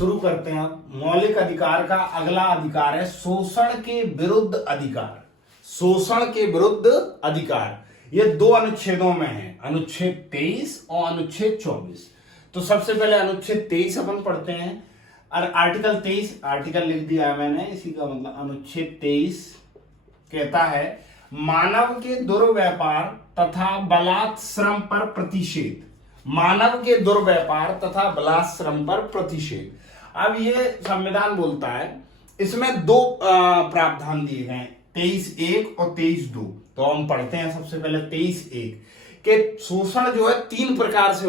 शुरू करते हैं। मौलिक अधिकार का अगला अधिकार है शोषण के विरुद्ध अधिकार। शोषण के विरुद्ध अधिकार ये दो अनुच्छेदों में है, अनुच्छेद 23 और अनुच्छेद 24। तो सबसे पहले अनुच्छेद 23 अपन पढ़ते हैं। और आर्टिकल 23, आर्टिकल लिख दिया है मैंने, इसी का मतलब अनुच्छेद 23 कहता है मानव के दुर्व्यापार तथा बलात् श्रम पर प्रतिषेध। मानव के दुर्व्यापार तथा बलात् श्रम पर प्रतिषेध। अब ये संविधान बोलता है, इसमें दो प्रावधान दिए गए, 23(1) और 23(2). तो हम पढ़ते हैं सबसे पहले 23(1) के शोषण जो है 3 प्रकार से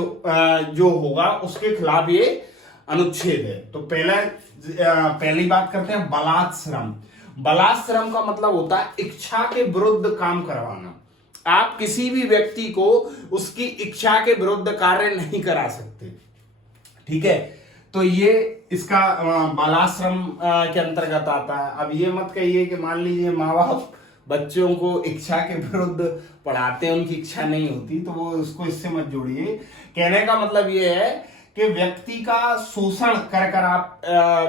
जो होगा उसके खिलाफ ये अनुच्छेद है। तो पहली बात करते हैं बलात् श्रम। बलात् श्रम का मतलब होता है इच्छा के विरुद्ध काम करवाना। आप किसी भी व्यक्ति को उसकी इच्छा के विरुद्ध कार्य नहीं करा सकते, ठीक है। तो ये इसका बलात् श्रम के अंतर्गत आता है। अब ये मत कहिए कि मान लीजिए माँ बाप बच्चों को इच्छा के विरुद्ध पढ़ाते हैं, उनकी इच्छा नहीं होती, तो वो उसको इससे मत जोड़िए। कहने का मतलब ये है कि व्यक्ति का शोषण कर आप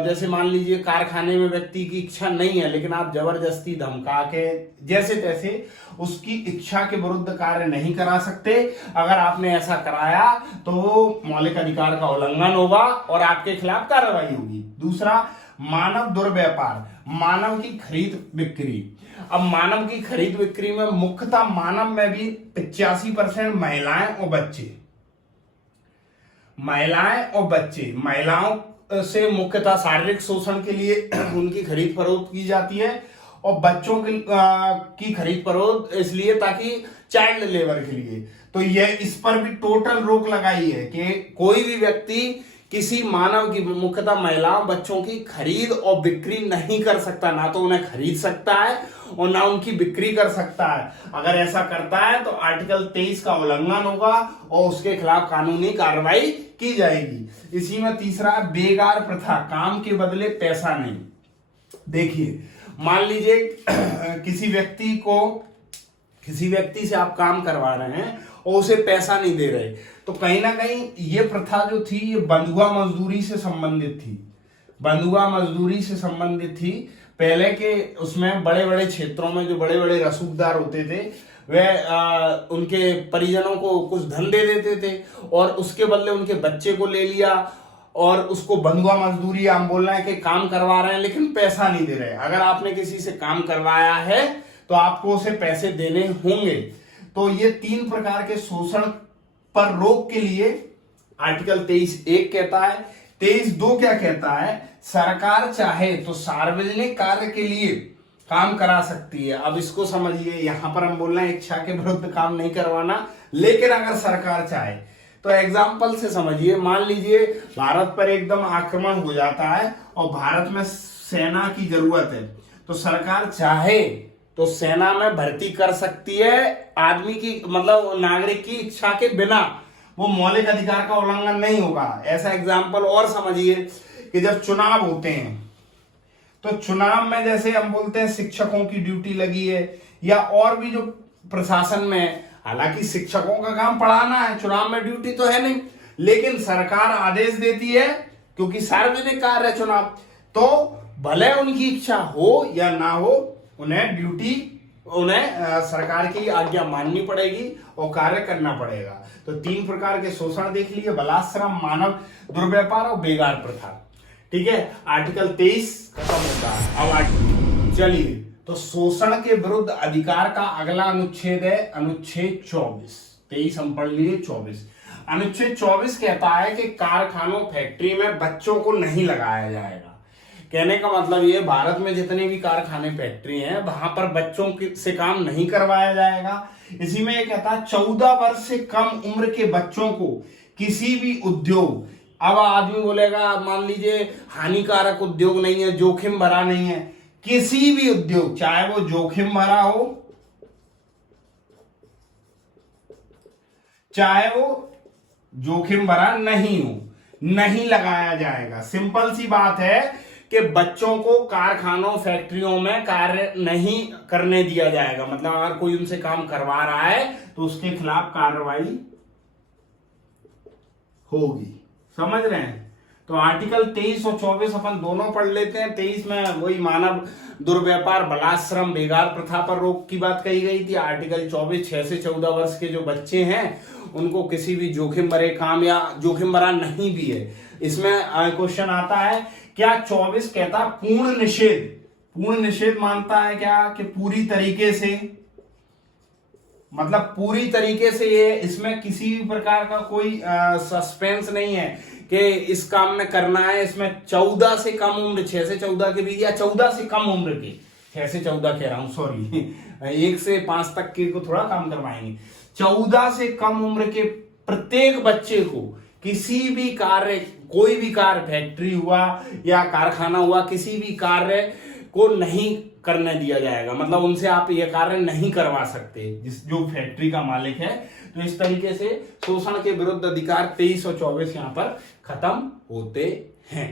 जैसे मान लीजिए कारखाने में व्यक्ति की इच्छा नहीं है, लेकिन आप जबरदस्ती धमका के जैसे तैसे उसकी इच्छा के विरुद्ध कार्य नहीं करा सकते। अगर आपने ऐसा कराया तो वो मौलिक अधिकार का उल्लंघन होगा और आपके खिलाफ कार्रवाई होगी। दूसरा, मानव दुर्व्यापार, मानव की खरीद बिक्री। अब मानव की खरीद बिक्री में मुख्यतः मानव में भी 85% महिलाएं और बच्चे, महिलाएं और बच्चे। महिलाओं से मुख्यतः शारीरिक शोषण के लिए उनकी खरीद फरोख्त की जाती है और बच्चों की खरीद फरोख्त इसलिए ताकि चाइल्ड लेबर के लिए। तो यह इस पर भी टोटल रोक लगाई है कि कोई भी व्यक्ति किसी मानव की, मुख्यतः महिलाओं बच्चों की खरीद और बिक्री नहीं कर सकता। ना तो उन्हें खरीद सकता है और ना उनकी बिक्री कर सकता है। अगर ऐसा करता है तो आर्टिकल 23 का उल्लंघन होगा और उसके खिलाफ कानूनी कार्रवाई की जाएगी। इसी में तीसरा, बेगार प्रथा, काम के बदले पैसा नहीं। देखिए, मान लीजिए किसी व्यक्ति से आप काम करवा रहे हैं और उसे पैसा नहीं दे रहे, तो कहीं ना कहीं ये प्रथा जो थी ये बंधुआ मजदूरी से संबंधित थी। बंधुआ मजदूरी से संबंधित थी। पहले के उसमें बड़े बड़े क्षेत्रों में जो बड़े बड़े रसूखदार होते थे वे उनके परिजनों को कुछ धन दे देते थे और उसके बदले उनके बच्चे को ले लिया और उसको बंधुआ मजदूरी हम बोल रहे हैं कि काम करवा रहे हैं लेकिन पैसा नहीं दे रहे। अगर आपने किसी से काम करवाया है तो आपको उसे पैसे देने होंगे। तो ये 3 प्रकार के शोषण पर रोक के लिए आर्टिकल 23(1) कहता है। 23(2) क्या कहता है, सरकार चाहे तो सार्वजनिक कार्य के लिए काम करा सकती है। अब इसको समझिए, यहां पर हम बोल रहे हैं इच्छा के विरुद्ध काम नहीं करवाना, लेकिन अगर सरकार चाहे तो एग्जाम्पल से समझिए। मान लीजिए भारत पर एकदम आक्रमण हो जाता है और भारत में सेना की जरूरत है, तो सरकार चाहे तो सेना में भर्ती कर सकती है आदमी की, मतलब नागरिक की इच्छा के बिना। वो मौलिक अधिकार का उल्लंघन नहीं होगा। ऐसा एग्जाम्पल और समझिए कि जब चुनाव होते हैं तो चुनाव में जैसे हम बोलते हैं शिक्षकों की ड्यूटी लगी है या और भी जो प्रशासन में, हालांकि शिक्षकों का काम पढ़ाना है, चुनाव में ड्यूटी तो है नहीं, लेकिन सरकार आदेश देती है क्योंकि सार्वजनिक कार्य है चुनाव, तो भले उनकी इच्छा हो या ना हो उन्हें सरकार की आज्ञा माननी पड़ेगी और कार्य करना पड़ेगा। तो 3 प्रकार के शोषण देख लिए, बलात् श्रम, मानव दुर्व्यापार और बेगार प्रथा, ठीक है। आर्टिकल 23 खत्म होता है। अब चलिए, तो शोषण के विरुद्ध अधिकार का अगला अनुच्छेद है अनुच्छेद 24। 23 हम पढ़ लिए, 24। अनुच्छेद 24 कहता है कि कारखानों फैक्ट्री में बच्चों को नहीं लगाया जाएगा। कहने का मतलब ये, भारत में जितने भी कारखाने फैक्ट्री हैं वहां पर बच्चों से काम नहीं करवाया जाएगा। इसी में ये कहता है 14 वर्ष से कम उम्र के बच्चों को किसी भी उद्योग, अब आदमी बोलेगा मान लीजिए हानिकारक उद्योग नहीं है, जोखिम भरा नहीं है, किसी भी उद्योग चाहे वो जोखिम भरा हो चाहे वो जोखिम भरा नहीं हो, नहीं लगाया जाएगा। सिंपल सी बात है कि बच्चों को कारखानों फैक्ट्रियों में कार्य नहीं करने दिया जाएगा। मतलब अगर कोई उनसे काम करवा रहा है तो उसके खिलाफ कार्रवाई होगी। समझ रहे हैं? तो आर्टिकल 23 और 24 अपन दोनों पढ़ लेते हैं। 23 में वही मानव दुर्व्यापार, बलात्श्रम, बेगार प्रथा पर रोक की बात कही गई थी। आर्टिकल 24 6 से 14 वर्ष के जो बच्चे हैं उनको किसी भी जोखिम भरे काम या जोखिम भरा नहीं भी है। इसमें क्वेश्चन आता है क्या 24 कहता पूर्ण निषेध, पूर्ण निषेध मानता है क्या कि पूरी तरीके से, मतलब पूरी तरीके से ये इसमें किसी भी प्रकार का कोई सस्पेंस नहीं है कि इस काम में करना है। इसमें 14 से कम उम्र, 6 से 14 के बीच या 14 से कम उम्र के, 6 से 14 कह रहा हूं सॉरी 1 से 5 तक के को थोड़ा काम करवाएंगे। 14 से कम उम्र के प्रत्येक बच्चे को किसी भी कार्य, कोई भी कार्य, फैक्ट्री हुआ या कारखाना हुआ, किसी भी कार्य को नहीं करने दिया जाएगा। मतलब उनसे आप ये कार्य नहीं करवा सकते जिस जो फैक्ट्री का मालिक है। तो इस तरीके से शोषण के विरुद्ध अधिकार 23 और 24 यहां पर खत्म होते हैं।